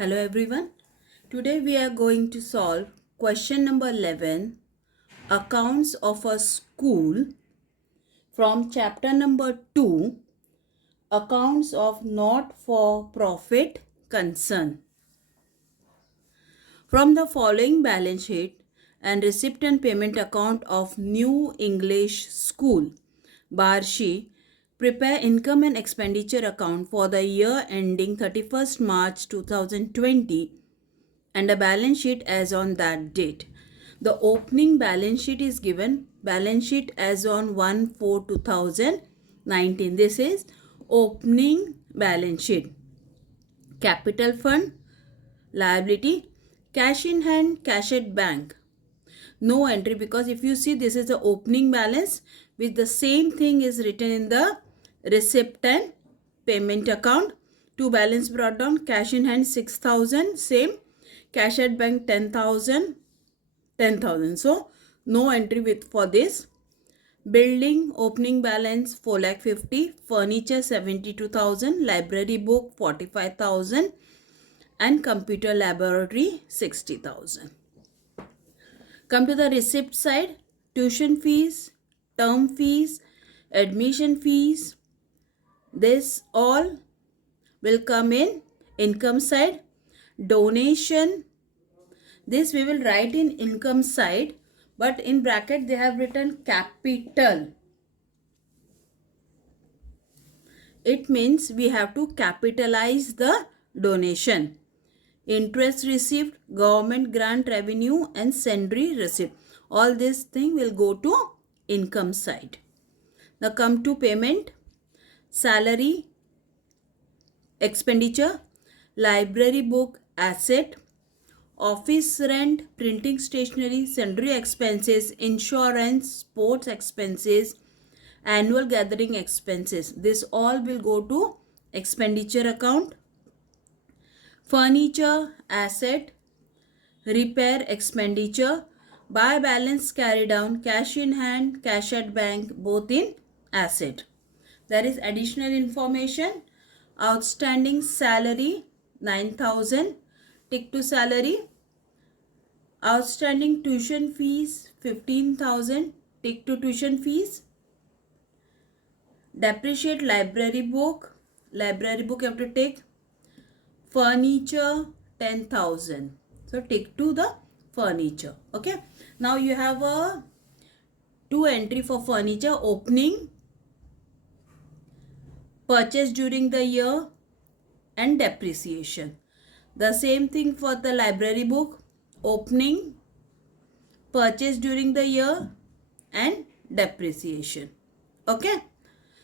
Hello everyone. Today we are going to solve question number 11, accounts of a school, from chapter number 2, accounts of not for profit concern. From the following balance sheet and receipt and payment account of New English School, Barshi, prepare income and expenditure account for the year ending 31st March 2020 and a balance sheet as on that date. The opening balance sheet is given, balance sheet as on 1/4/2019. This is opening balance sheet. Capital fund, liability, cash in hand, cash at bank. No entry, because if you see, this is the opening balance with the same thing is written in the receipt and payment account. Two balance brought down, cash in hand 6,000, same, cash at bank 10,000, 10,000. So no entry with for this. Building opening balance 4,50,000, furniture 72,000, library book 45,000, and computer laboratory 60,000. Come to the receipt side, tuition fees, term fees, admission fees, this all will come in income side. Donation, this we will write in income side, but in bracket they have written capital. It means we have to capitalize the donation. Interest received, government grant revenue, and sundry receipt. All this thing will go to income side. Now come to payment, salary, expenditure, library book, asset, office rent, printing stationery, sundry expenses, insurance, sports expenses, annual gathering expenses. This all will go to expenditure account. Furniture, asset, repair expenditure, buy balance carry down, cash in hand, cash at bank, both in asset. There is additional information. Outstanding salary 9,000, tick to salary. Outstanding tuition fees 15,000, tick to tuition fees. Depreciate library book you have to take. Furniture 10,000, so tick to the furniture. Okay, now you have a two entry for furniture: opening, purchase during the year, and depreciation. The same thing for the library book: opening, purchase during the year, and depreciation. Okay,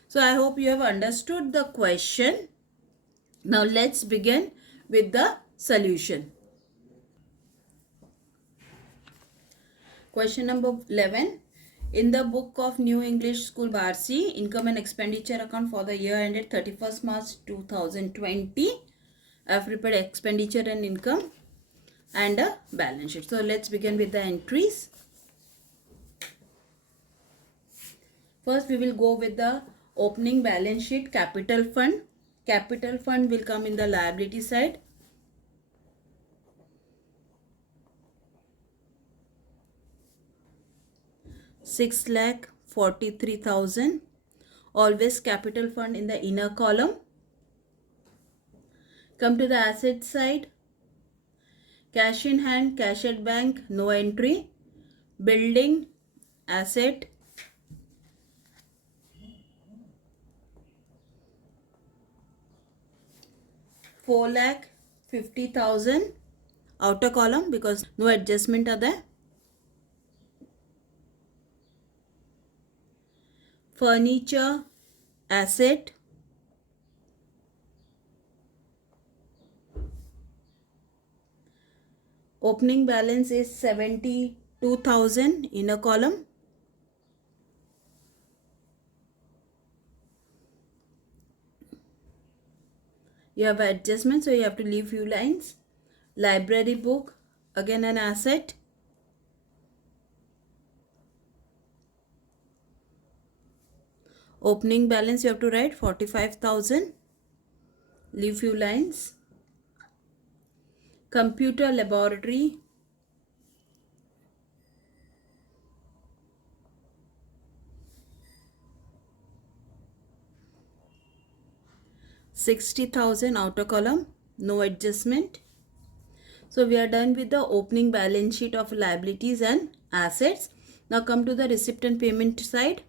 so I hope you have understood the question. Now let's begin with the solution. Question number 11. In the book of New English School Barsi, income and expenditure account for the year ended 31st March 2020. I have prepared expenditure and income and a balance sheet. So let's begin with the entries. First we will go with the opening balance sheet. Capital fund. Capital fund will come in the liability side. $6,43,000. Always capital fund in the inner column. Come to the asset side. Cash in hand, cash at bank, no entry. Building, asset. $4,50,000, outer column because no adjustment are there. Furniture, asset. Opening balance is 72,000, inner column. You have adjustment, so you have to leave few lines. Library book, again an asset. Opening balance you have to write 45,000. Leave few lines. computer laboratory, 60,000 outer column, no adjustment. So we are done with the opening balance sheet of liabilities and assets. Now come to the receipt and payment side.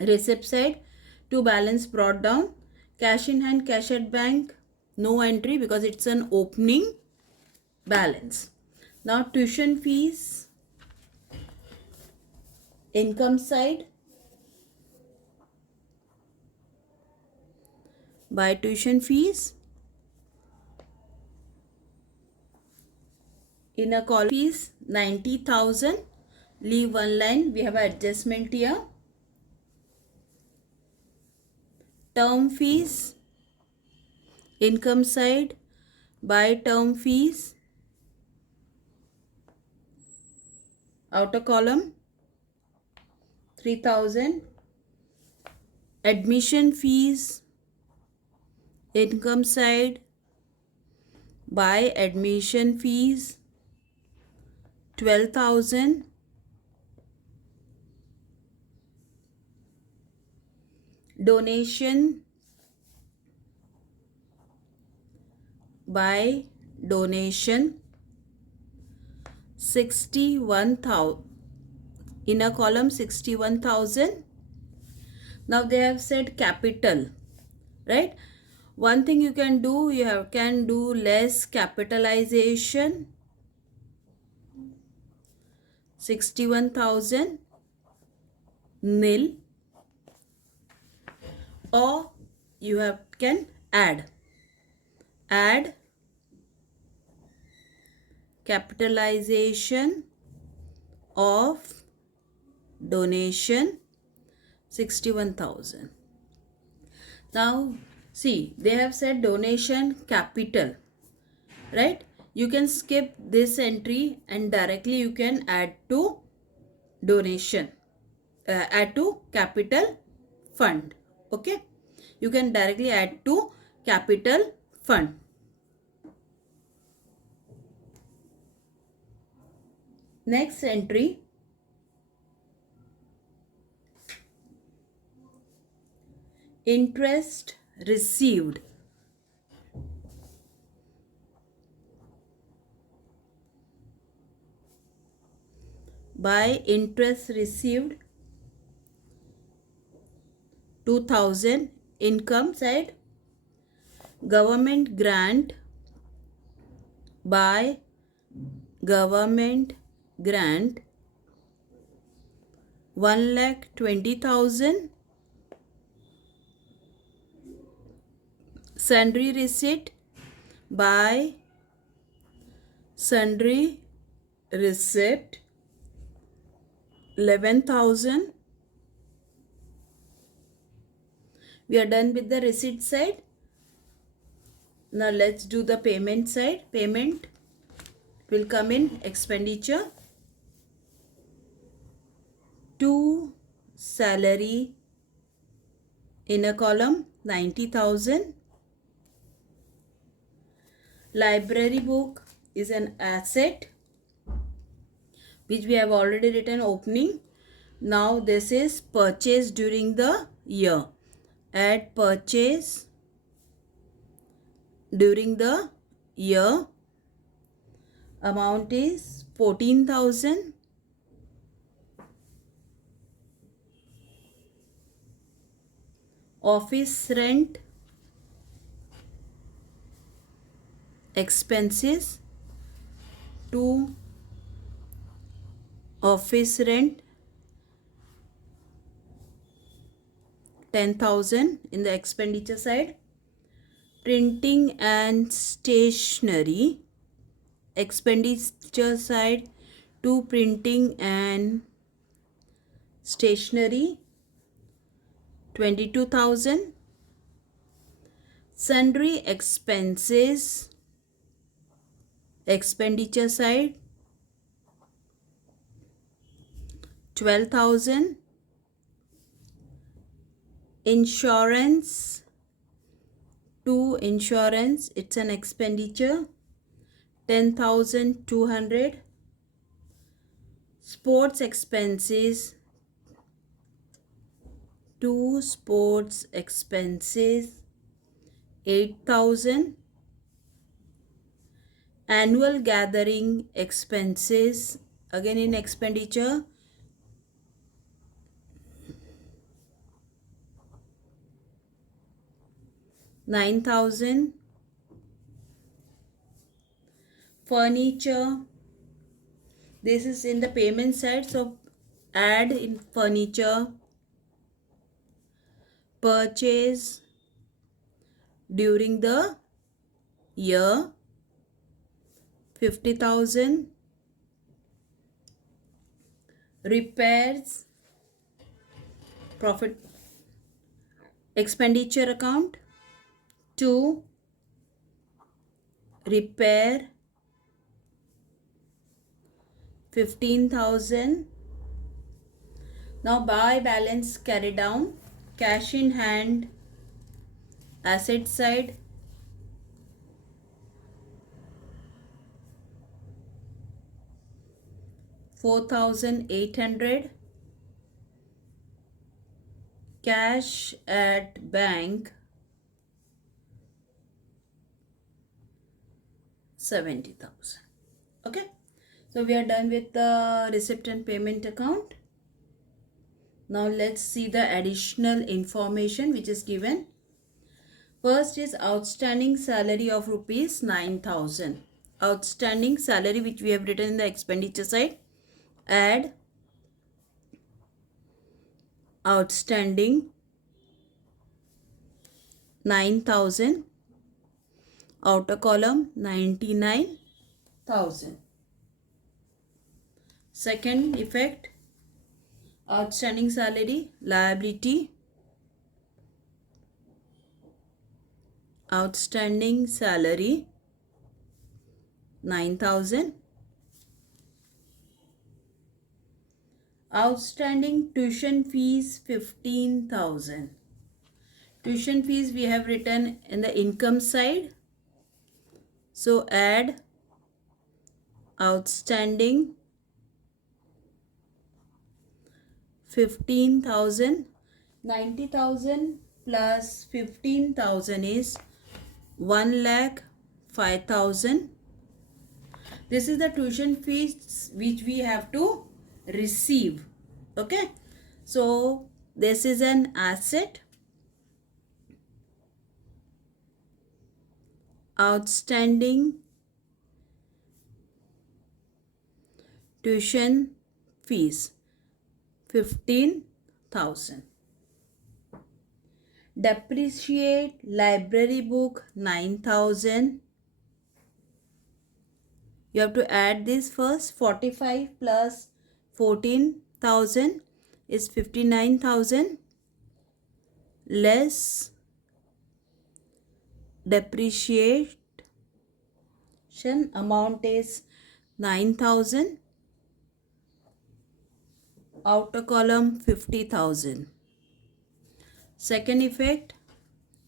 Receipt side, to balance brought down, cash in hand, cash at bank, no entry because it's an opening balance. Now tuition fees, income side, by tuition fees, in a column fees 90,000, leave one line, we have adjustment here. Term fees, income side, by term fees, outer column 3,000, admission fees, income side, by admission fees 12,000, donation, by donation 61,000, in a column 61,000. Now they have said capital, right? One thing you can do, can do less capitalization, 61,000 nil, or you can add capitalization of donation 61,000. Now see, they have said donation capital, right? You can skip this entry and directly you can add to donation, add to capital fund. Okay, you can directly add to capital fund. Next entry, interest received, by interest received 2,000, income side, government grant, by government grant 1,20,000, sundry receipt, by sundry receipt 11,000. We are done with the receipt side. Now let's do the payment side. Payment will come in expenditure, to salary, in a column 90,000. Library book is an asset which we have already written opening. Now this is purchase during the year. Add purchase during the year, amount is 14,000. Office rent expenses, to office rent 10,000 in the expenditure side. Printing and stationery expenditure side, to printing and stationery 22,000. Sundry expenses expenditure side 12,000. Insurance, to insurance, it's an expenditure 10,200. Sports expenses, 2 sports expenses, 8,000. Annual gathering expenses, again in expenditure, 9,000. Furniture, this is in the payment side, so add in furniture. Purchase during the year, 50,000. Repairs, profit expenditure account, 2. Repair, 15,000. Now buy balance carry down. Cash in hand, asset side, 4,800. Cash at bank, 70,000. Okay, so we are done with the receipt and payment account. Now let's see the additional information which is given. First is outstanding salary of rupees 9,000. Outstanding salary which we have written in the expenditure side. Add outstanding 9,000. Outer column 99,000. Second effect, outstanding salary, liability, outstanding salary 9,000. Outstanding tuition fees 15,000. Tuition fees we have written in the income side. So add outstanding 15,000. 90,000 plus 15,000 is 1,05,000. This is the tuition fees which we have to receive. Okay, so this is an asset. Outstanding tuition fees 15,000. Depreciate library book 9,000. You have to add this first. 45 plus 14,000 is 59,000. Less depreciation amount is 9,000. Outer column 50,000. Second effect,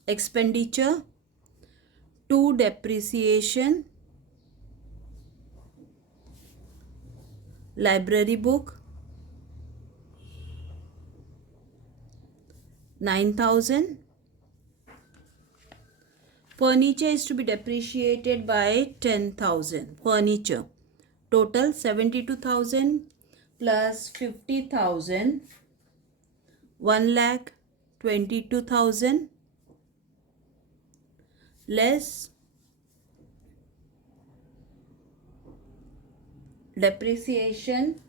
expenditure, 2 depreciation, library book 9,000. Furniture is to be depreciated by 10,000. Furniture total 72,000 plus 50,000, 1,22,000 less depreciation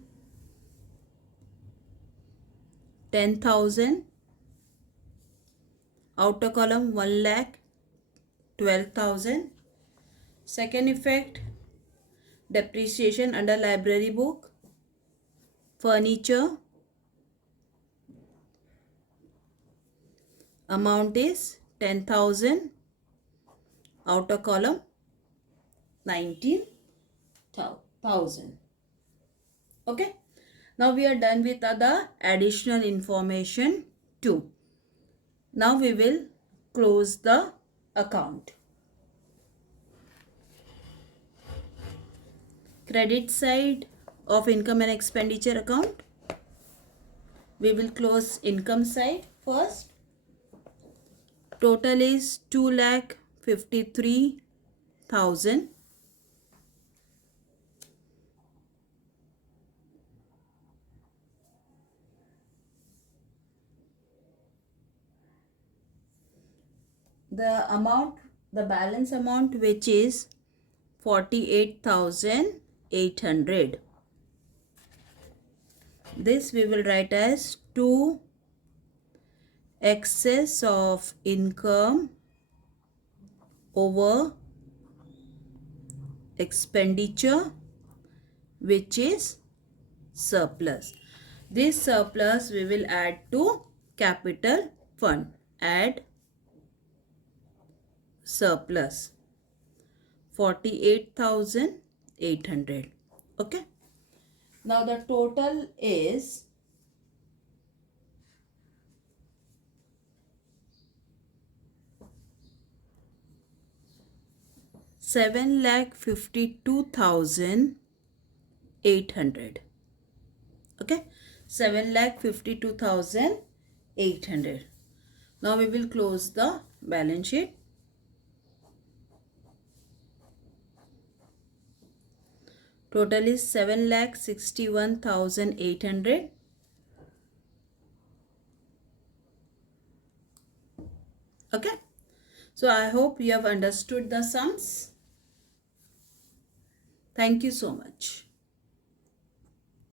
10,000. Outer column 1,12,000. Second effect, depreciation under library book, furniture amount is 10,000. Outer column 19,000. Okay, now we are done with other additional information too. Now we will close the account. credit side of income and expenditure account, we will close income side first. Total is 2,53,000. The balance amount which is 48,800. This we will write as 2 excess of income over expenditure, which is surplus. This surplus we will add to capital fund. Add surplus 48,800. Okay. Now the total is 7,52,800. Okay. 7,52,800. Now we will close the balance sheet. Total is 7,61,800. Okay. So I hope you have understood the sums. Thank you so much.